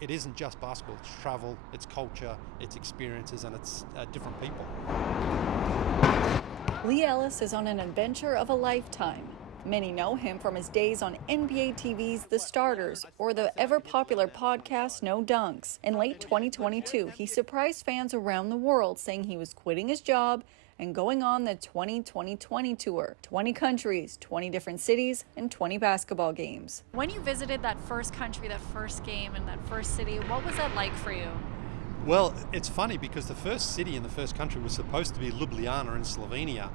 it isn't just basketball, it's travel, it's culture, it's experiences, and it's different people. Leigh Ellis is on an adventure of a lifetime. Many know him from his days on NBA TV's The Starters or the ever-popular podcast No Dunks. In late 2022, he surprised fans around the world saying he was quitting his job and going on the 2020 tour. 20 countries, 20 different cities, and 20 basketball games. When you visited that first country, that first game, and that first city, what was that like for you? Well, it's funny because the first city in the first country was supposed to be Ljubljana in Slovenia,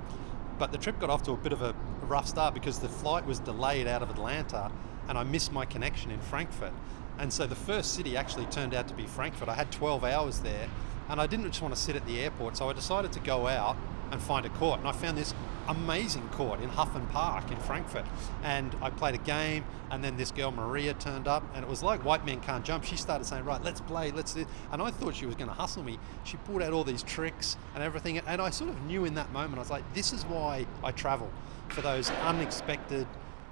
but the trip got off to a bit of a rough start because the flight was delayed out of Atlanta and I missed my connection in Frankfurt. And so the first city actually turned out to be Frankfurt. I had 12 hours there and I didn't just want to sit at the airport, so I decided to go out and find a court. And I found this amazing court in Huffen Park in Frankfurt. And I played a game, and then this girl Maria turned up, and it was like White Men Can't Jump. She started saying, right, let's play, let's do. And I thought she was going to hustle me. She pulled out all these tricks and everything. And I sort of knew in that moment, I was like, this is why I travel, for those unexpected,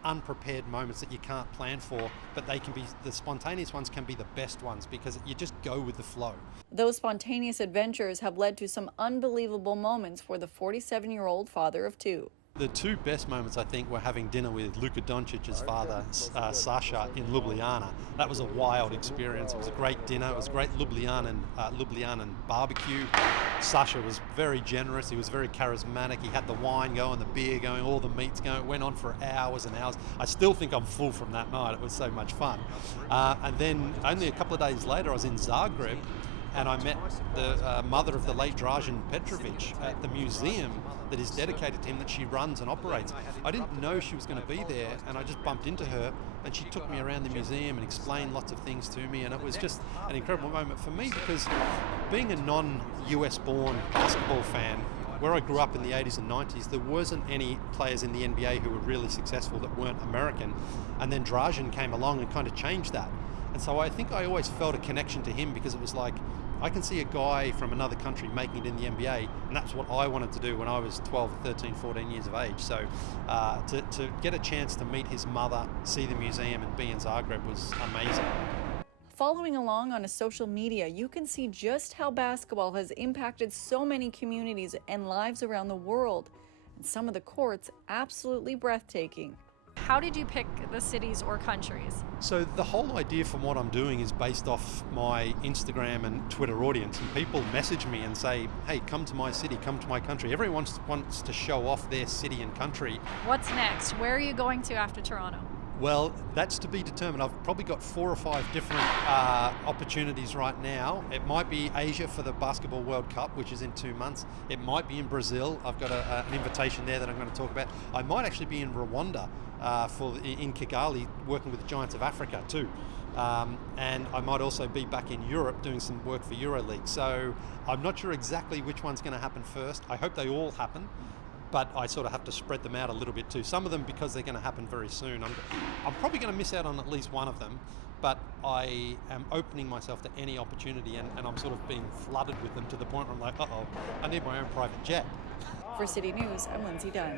unprepared moments that you can't plan for, but they can be, the spontaneous ones can be the best ones because you just go with the flow. Those spontaneous adventures have led to some unbelievable moments for the 47-year-old father of two. The two best moments, I think, were having dinner with Luka Doncic's father, Sasha, in Ljubljana. That was a wild experience. It was a great dinner. It was a great Ljubljanan barbecue. Sasha was very generous. He was very charismatic. He had the wine going, the beer going, all the meats going. It went on for hours and hours. I still think I'm full from that night. It was so much fun. And then only a couple of days later, I was in Zagreb, and I met the mother of the late Dražen Petrovic at the museum that is dedicated to him, that she runs and operates. I didn't know she was going to be there, and I just bumped into her, and she took me around the museum and explained lots of things to me, and it was just an incredible moment for me because being a non-US born basketball fan, where I grew up in the 80s and 90s, there wasn't any players in the NBA who were really successful that weren't American, and then Dražen came along and kind of changed that. And so I think I always felt a connection to him because it was like, I can see a guy from another country making it in the NBA, and that's what I wanted to do when I was 12, 13, 14 years of age. So to get a chance to meet his mother, see the museum, and be in Zagreb was amazing. Following along on his social media, you can see just how basketball has impacted so many communities and lives around the world. And some of the courts absolutely breathtaking. How did you pick the cities or countries? So the whole idea from what I'm doing is based off my Instagram and Twitter audience, and people message me and say, hey, come to my city, come to my country. Everyone wants to show off their city and country. What's next? Where are you going to after Toronto? Well, that's to be determined. I've probably got 4 or 5 different opportunities right now. It might be Asia for the Basketball World Cup, which is in 2 months. It might be in Brazil. I've got an invitation there that I'm going to talk about. I might actually be in Rwanda in Kigali, working with the Giants of Africa too. And I might also be back in Europe doing some work for EuroLeague. So I'm not sure exactly which one's going to happen first. I hope they all happen, but I sort of have to spread them out a little bit too. Some of them because they're going to happen very soon. I'm probably going to miss out on at least one of them, but I am opening myself to any opportunity, and I'm sort of being flooded with them to the point where I'm like, uh-oh, I need my own private jet. For City News, I'm Lindsay Dunn.